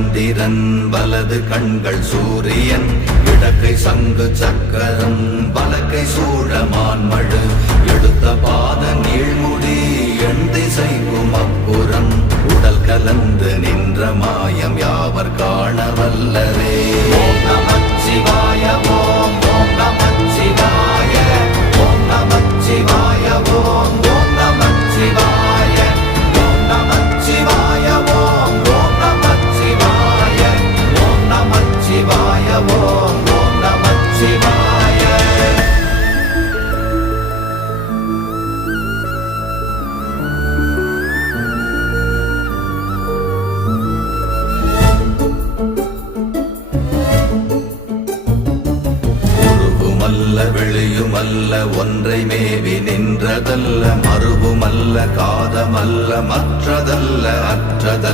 சந்திரன் வலது கண்கள் சூரியன் இடக்கை சங்கு சக்கரம் வலக்கை சூழமான்மழு எடுத்த பாத நீழ்முடி எண் திசைக்கும் அப்புறம் உடல் கலந்து நின்ற மாயம் யாவர் காண வல்லரே. ஓம் நமச்சிவாய ஓம் ஓம் நமச்சிவாய ஓம் நமச்சிவாய ஓம் ஓம் நமச்சிவாய ஓம் நமச்சிவாய ஓம் ஓம் நமச்சிவாய ஓம் நமச்சிவாய ஓம் ஓம் நமச்சிவாய. வெளியுமல்ல ஒன்றை மேவி நின்றதல்ல மறுவுமல்ல காதமல்ல மற்றதல்ல அற்றதல்ல